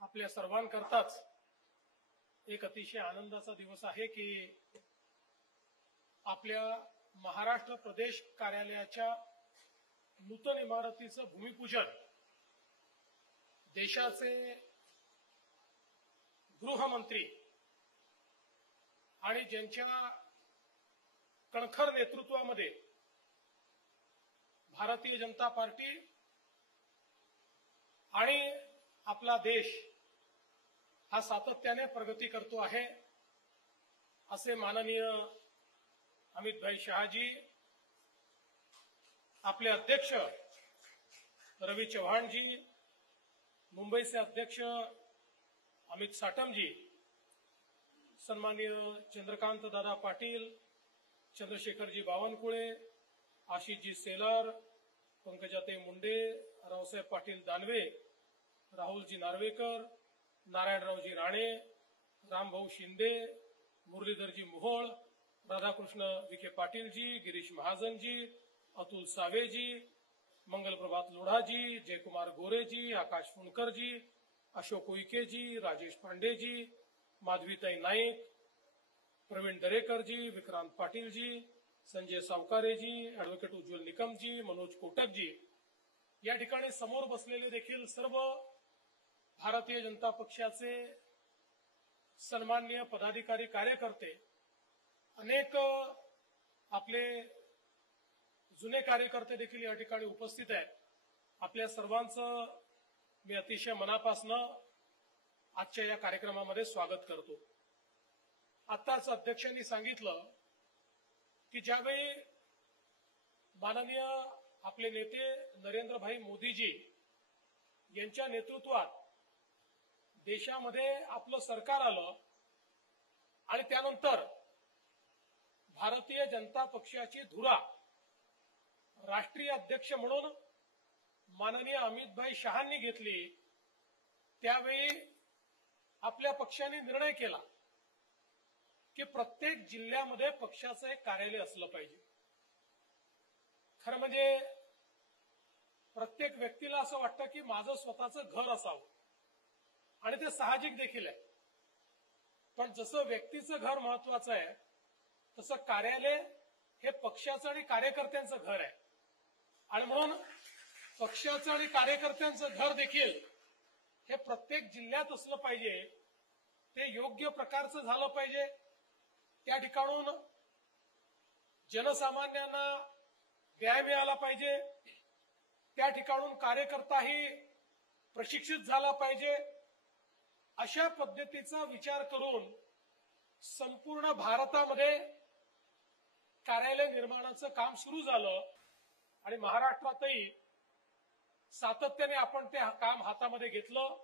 आपल्या सर्वांकरताच एक अतिशय आनंदाचा दिवस आहे की आपल्या महाराष्ट्र प्रदेश कार्यालयाच्या नूतन इमारतीचं भूमिपूजन देशाचे गृहमंत्री आणि ज्यांच्या कणखर नेतृत्वामध्ये भारतीय जनता पार्टी आणि आपला देश हा सातत्याने प्रगती करतो आहे असे माननीय अमित भाई शहाजी, आपले अध्यक्ष रवी चव्हाण जी, मुंबईचे अध्यक्ष अमित साटम जी, सन्माननीय चंद्रकांत दादा पाटील, चंद्रशेखरजी बावनकुळे, आशिषजी सेलार, पंकजाताई मुंडे, रावसाहेब पाटील दानवे, राहुलजी नार्वेकर, नारायणरावजी राणे, रामभाऊ शिंदे, मुरलीधरजी मोहोळ, राधाकृष्ण विखे पाटीलजी, गिरीश महाजनजी, अतुल सावेजी, मंगलप्रभात लोढाजी, जयकुमार गोरेजी, आकाश फुंडकरजी, अशोक उईकेजी, राजेश पांडेजी, माधवीताई नाईक, प्रवीण दरेकरजी, विक्रांत पाटीलजी, संजय सावकारेजी, ऍडव्होकेट उज्ज्वल निकमजी, मनोज कोटकजी, या ठिकाणी समोर बसलेले देखील सर्व भारतीय जनता पक्षाचे सन्माननीय पदाधिकारी, कार्यकर्ते, अनेक आपले जुने कार्यकर्ते देखील या ठिकाणी उपस्थित आहेत. आपल्या सर्वांचं मी अतिशय मनापासून आजच्या या कार्यक्रमामध्ये स्वागत करतो. आताच अध्यक्षांनी सांगितलं की ज्यावेळी माननीय आपले नेते नरेंद्रभाई मोदीजी यांच्या नेतृत्वात देशामध्ये आपलं सरकार आलं आणि त्यानंतर भारतीय जनता पक्षाची धुरा राष्ट्रीय अध्यक्ष म्हणून माननीय अमितभाई शहांनी घेतली, त्यावेळी आपल्या पक्षाने निर्णय केला की प्रत्येक जिल्ह्यामध्ये पक्षाचं एक कार्यालय असलं पाहिजे. खरं म्हणजे प्रत्येक व्यक्तीला असं वाटतं की माझं स्वतःचं घर असावं आणि ते साहजिक देखील आहे. पण जसं व्यक्तीचं घर महत्वाचं आहे तसं कार्यालय हे पक्षाचं आणि कार्यकर्त्यांचं घर आहे. आणि म्हणून पक्षाचं आणि कार्यकर्त्यांचं घर देखील हे प्रत्येक जिल्ह्यात असलं पाहिजे, ते योग्य प्रकारचं झालं पाहिजे. त्या ठिकाणून जनसामान्यांना न्याय मिळाला पाहिजे, त्या ठिकाणून कार्यकर्ताही प्रशिक्षित झाला पाहिजे. अशा पद्धतीचा विचार करून संपूर्ण भारतामध्ये कार्यालय निर्माणाचं काम सुरू झालं आणि महाराष्ट्रातही सातत्याने आपण ते काम हातामध्ये घेतलं.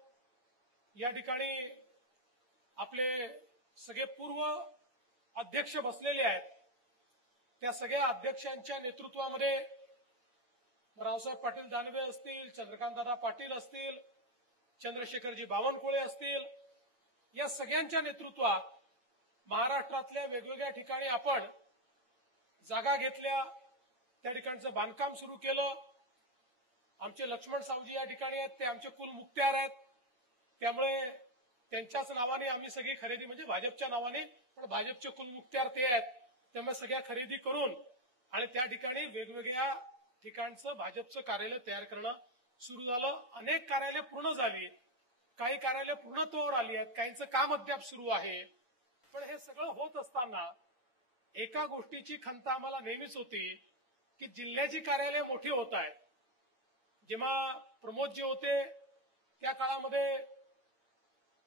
या ठिकाणी आपले सगळे पूर्व अध्यक्ष बसलेले आहेत. त्या सगळ्या अध्यक्षांच्या नेतृत्वामध्ये रावसाहेब पाटील दानवे असतील, चंद्रकांतदादा पाटील असतील, चंद्रशेखरजी बावनकुळे असतील, या सगळ्यांच्या नेतृत्वात महाराष्ट्रातल्या वेगवेगळ्या ठिकाणी आपण जागा घेतल्या, त्या ठिकाणचं बांधकाम सुरू केलं. आमचे लक्ष्मण सावजी या ठिकाणी आहेत, ते आमचे कुल मुक्त्यार आहेत, त्यामुळे त्यांच्याच नावाने आम्ही सगळी खरेदी, म्हणजे भाजपच्या नावाने, पण भाजपचे कुल मुक्त्यार ते आहेत, त्यामुळे सगळ्या खरेदी करून आणि त्या ठिकाणी वेगवेगळ्या ठिकाणचं भाजपचं कार्यालय तयार करणं सुरू झालं. अनेक कार्यालय पूर्ण झाली, काही कार्यालय पूर्णत्वावर आली आहेत, काहींचं काम अद्याप सुरू आहे. पण हे सगळं होत असताना एका गोष्टीची खंत आम्हाला नेहमीच होती की जिल्ह्याची कार्यालय मोठी होत आहेत. जेव्हा प्रमोदजी होते त्या काळामध्ये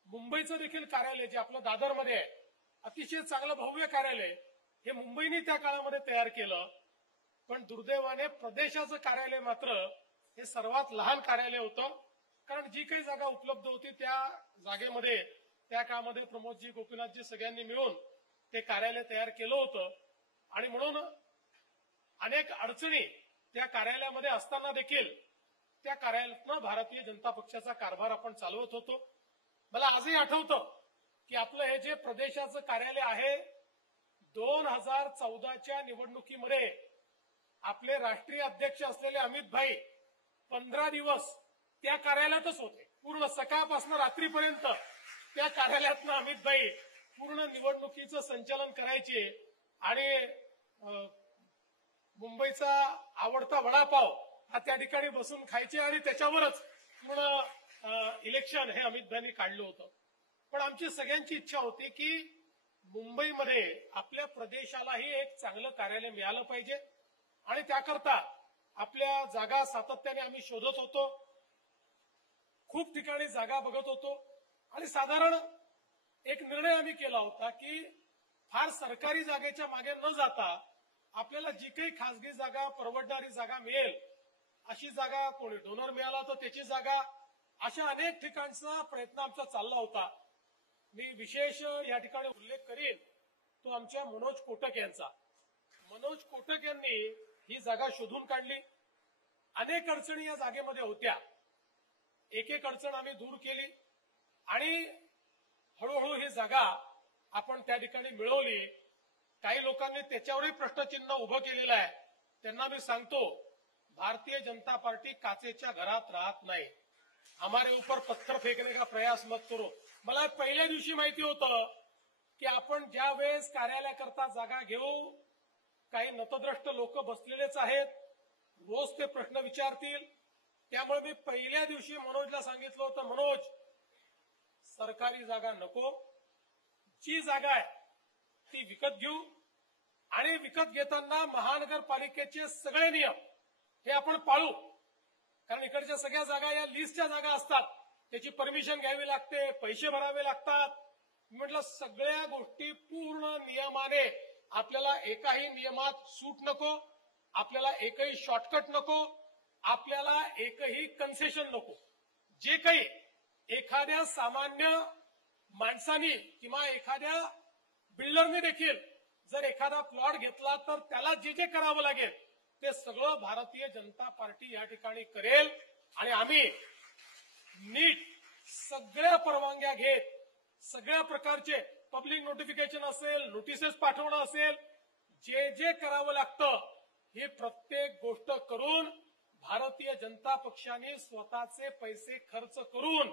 मुंबईचं देखील कार्यालय जे आपलं दादरमध्ये आहे, अतिशय चांगलं भव्य कार्यालय, हे मुंबईने त्या काळामध्ये तयार केलं. पण दुर्दैवाने प्रदेशाचं कार्यालय मात्र हे सर्वात लहान कार्यालय होतं, कारण जी काही जागा उपलब्ध होती त्या जागेमध्ये त्या काळामध्ये प्रमोदजी, गोपीनाथजी सगळ्यांनी मिळून ते कार्यालय तयार केलं होतं. आणि म्हणून अनेक अडचणी त्या कार्यालयामध्ये असताना देखील त्या कार्यालयातनं भारतीय जनता पक्षाचा कारभार आपण चालवत होतो. मला आजही आठवतं की आपलं हे जे प्रदेशाचं कार्यालय आहे, 2014च्या निवडणुकीमध्ये आपले राष्ट्रीय अध्यक्ष असलेले अमित भाई 15 दिवस त्या कार्यालयातच होते. पूर्ण सकाळपासून रात्रीपर्यंत त्या कार्यालयातनं अमितभाई पूर्ण निवडणुकीचं संचालन करायचे आणि मुंबईचा आवडता वडापाव हा त्या ठिकाणी बसून खायचे आणि त्याच्यावरच पूर्ण इलेक्शन हे अमितभाईंनी काढलं होतं. पण आमची सगळ्यांची इच्छा होती की मुंबईमध्ये आपल्या प्रदेशालाही एक चांगलं कार्यालय मिळालं पाहिजे आणि त्याकरता आपल्या जागा सातत्याने आम्ही शोधत होतो. खूप ठिकाणी जागा बघत होतो आणि साधारण एक निर्णय आम्ही केला होता की फार सरकारी जागेच्या मागे न जाता आपल्याला जी काही खासगी जागा परवडणारी जागा मिळेल अशी जागा, कोणी डोनर मिळाला तर त्याची जागा, अशा अनेक ठिकाणचा प्रयत्न आमचा चालला होता. मी विशेष या ठिकाणी उल्लेख करीन तो आमच्या मनोज कोटक यांचा. मनोज कोटक यांनी ही जागा शोधून काढली. अनेक अडचणी या जागेमध्ये होत्या. एक एक अडचण आम्ही दूर केली आणि हळूहळू ही जागा आपण त्या ठिकाणी मिळवली. काही लोकांनी त्याच्यावरही प्रश्नचिन्ह उभं केलेलं आहे. त्यांना मी सांगतो, भारतीय जनता पार्टी काचेच्या घरात राहत नाही. हमारे ऊपर पत्थर फेकने का प्रयास मत करो. मला पहिल्या दिवशी माहिती होतं की आपण ज्या वेळेस कार्यालयाकरता जागा घेऊ, काही नतद्रष्ट लोक बसलेलेच आहेत, रोज ते प्रश्न विचारतील. त्यामुळे मी पहिल्या दिवशी मनोजला सांगितलं होतं, मनोज, सरकारी जागा नको, जी जागा आहे ती विकत घेऊ आणि विकत घेताना महानगरपालिकेचे सगळे नियम हे आपण पाळू. कारण इकडच्या सगळ्या जागा या लिस्टच्या जागा असतात, त्याची परमिशन घ्यावी लागते, पैसे भरावे लागतात. म्हटलं सगळ्या गोष्टी पूर्ण नियमाने, आपल्याला एकाही नियमात सूट नको, आपल्याला एकही शॉर्टकट नको, आपल्याला एकही कन्सेशन नको. जे काही एखाद्या सामान्य माणसानी किंवा एखाद्या बिल्डरने देखील जर एखादा प्लॉट घेतला तर त्याला जे जे करावं लागेल ते सगळं भारतीय जनता पार्टी या ठिकाणी करेल. आणि आम्ही नीट सगळ्या परवानग्या घेत, सगळ्या प्रकारचे पब्लिक नोटिफिकेशन असेल, नोटिसेस पाठवणं असेल, जे जे करावं लागतं हे प्रत्येक गोष्ट करून भारतीय जनता पक्षाने स्वतःचे पैसे खर्च करून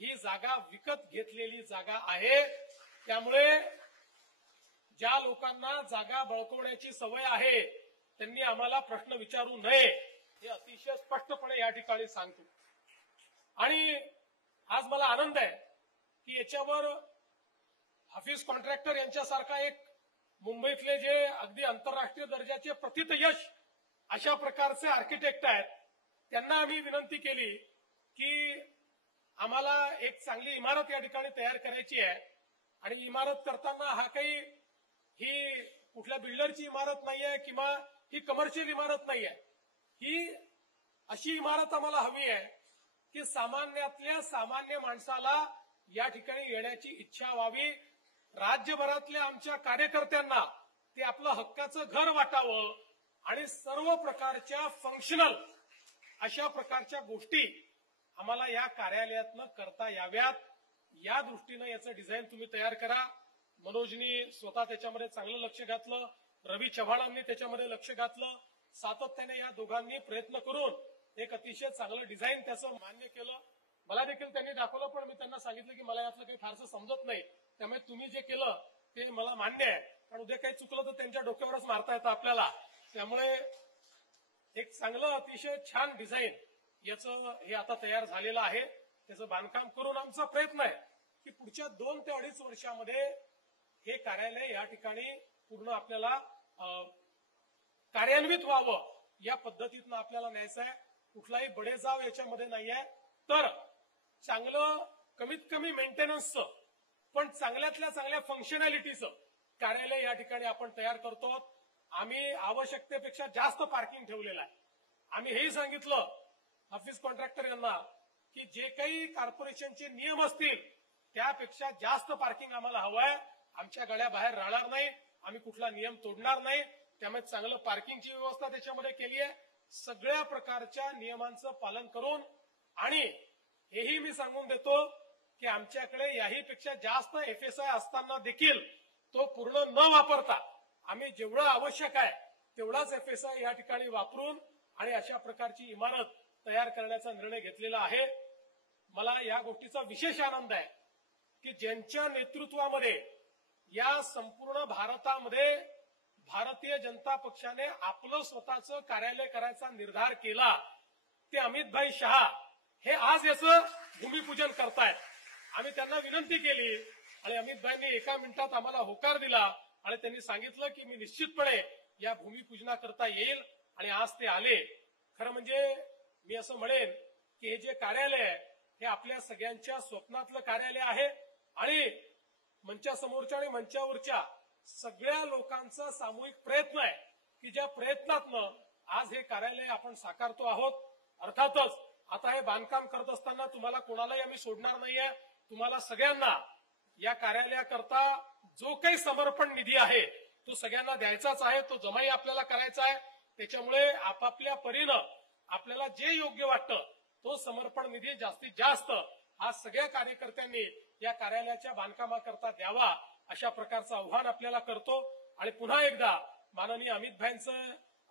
ही जागा विकत घेतलेली जागा आहे. त्यामुळे ज्या लोकांना जागा बळकवण्याची सवय आहे त्यांनी आम्हाला प्रश्न विचारू नये हे अतिशय स्पष्टपणे या ठिकाणी सांगतो. आणि आज मला आनंद आहे की याच्यावर हाफिज कॉन्ट्रॅक्टर यांच्यासारखा एक मुंबईतले जे अगदी आंतरराष्ट्रीय दर्जाचे प्रथित यश अशा प्रकारचे आर्किटेक्ट आहेत, त्यांना आम्ही विनंती केली की आम्हाला एक चांगली इमारत या ठिकाणी तयार करायची आहे. आणि इमारत करताना हा काही ही कुठल्या बिल्डरची इमारत नाहीये किंवा ही कमर्शियल इमारत नाहीये. ही अशी इमारत आम्हाला हवी आहे की सामान्यातल्या सामान्य माणसाला या ठिकाणी येण्याची इच्छा व्हावी. राज्यभरातल्या आमच्या कार्यकर्त्यांना ते आपलं हक्काचं घर वाटावं आणि सर्व प्रकारच्या फंक्शनल अशा प्रकारच्या गोष्टी आम्हाला या कार्यालयातनं करता याव्यात. या दृष्टीनं याचं डिझाईन तुम्ही तयार करा. मनोजनी स्वतः त्याच्यामध्ये चांगलं लक्ष घातलं, रवी चव्हाणांनी त्याच्यामध्ये लक्ष घातलं. सातत्याने या दोघांनी प्रयत्न करून एक अतिशय चांगलं डिझाईन त्याचं मान्य केलं. मला देखील त्यांनी दाखवलं, पण मी त्यांना सांगितलं की मला यातलं काही फारसं समजत नाही, त्यामुळे तुम्ही जे केलं ते मला मान्य आहे, पण उद्या काही चुकलं तर त्यांच्या डोक्यावरच मारता येतं आपल्याला. त्यामुळे एक चांगलं अतिशय छान डिझाईन याचं हे आता तयार झालेलं आहे. त्याचं बांधकाम करून आमचा प्रयत्न आहे की पुढच्या 2 ते 2.5 वर्षामध्ये हे कार्यालय या ठिकाणी पूर्ण आपल्याला कार्यान्वित व्हावं. या पद्धतीनं आपल्याला न्यायचं आहे. कुठलाही बडेजाव याच्यामध्ये नाहीये. तर चांगलं कमीत कमी मेंटेनन्सचं पण चांगल्यातल्या चांगल्या फंक्शनॅलिटीचं कार्यालय या ठिकाणी आपण तयार करतो. आम्ही आवश्यकतेपेक्षा जास्त पार्किंग ठेवलेलं आहे. आम्ही हेही सांगितलं हाफिज कॉन्ट्रॅक्टर यांना की जे काही कॉर्पोरेशनचे नियम असतील त्यापेक्षा जास्त पार्किंग आम्हाला हवं आहे. आमच्या गाड्या बाहेर राहणार नाही, आम्ही कुठला नियम तोडणार नाही. त्यामुळे चांगलं पार्किंगची व्यवस्था त्याच्यामध्ये केली आहे. सगळ्या प्रकारच्या नियमांचं पालन करून. आणि हेही मी सांगून देतो की आमच्याकडे याहीपेक्षा जास्त FSI असताना देखील तो पूर्ण न वापरता आम्ही जेवढं आवश्यक आहे तेवढाच FSI या ठिकाणी वापरून आणि अशा प्रकारची इमारत तयार करण्याचा निर्णय घेतलेला आहे. मला या गोष्टीचा विशेष आनंद आहे की ज्यांच्या नेतृत्वामध्ये या संपूर्ण भारतामध्ये भारतीय जनता पक्षाने आपलं स्वतःचं कार्यालय करायचा निर्धार केला ते अमितभाई शहा हे आज याचं भूमिपूजन करतायत. आम्ही त्यांना विनंती केली आणि अमितभाईंनी एका मिनिटात आम्हाला होकार दिला आणि त्यांनी सांगितलं की मी निश्चितपणे या भूमिपूजनाकरता येईल आणि आज ते आले. खरं म्हणजे मी असं म्हणेन की हे जे कार्यालय आहे हे आपल्या सगळ्यांच्या स्वप्नातलं कार्यालय आहे आणि मंचासमोरच्या आणि मंचावरच्या सगळ्या लोकांचा सामूहिक प्रयत्न आहे की ज्या प्रयत्नातनं आज हे कार्यालय आपण साकारतो आहोत. अर्थातच आता हे बांधकाम करत असताना तुम्हाला कोणालाही आम्ही सोडणार नाहीये. तुम्हाला सगळ्यांना या कार्यालयाकरता जो काही समर्पण निधी आहे तो सगळ्यांना द्यायचाच आहे. तो जमाही आपल्याला करायचा आहे. त्याच्यामुळे आपापल्या परीनं आपल्याला जे योग्य वाटतं तो समर्पण निधी जास्तीत जास्त आज सगळ्या कार्यकर्त्यांनी या कार्यालयाच्या बांधकामाकरता द्यावा अशा प्रकारचं आव्हान आपल्याला करतो. आणि पुन्हा एकदा माननीय अमितभाईंचं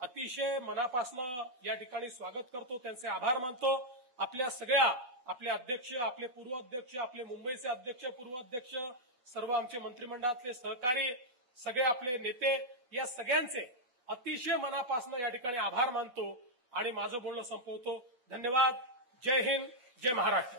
अतिशय मनापासनं या ठिकाणी स्वागत करतो. त्यांचे आभार मानतो. आपल्या सगळ्या आपले अध्यक्ष, आपले पूर्व अध्यक्ष, आपले मुंबईचे अध्यक्ष, पूर्व अध्यक्ष, सर्व आमचे मंत्रिमंडळातले सहकारी, सगळे आपले नेते, या सगळ्यांचे अतिशय मनापासनं या ठिकाणी आभार मानतो आणि माझं बोलणं संपवतो. धन्यवाद. जय हिंद, जय महाराष्ट्र.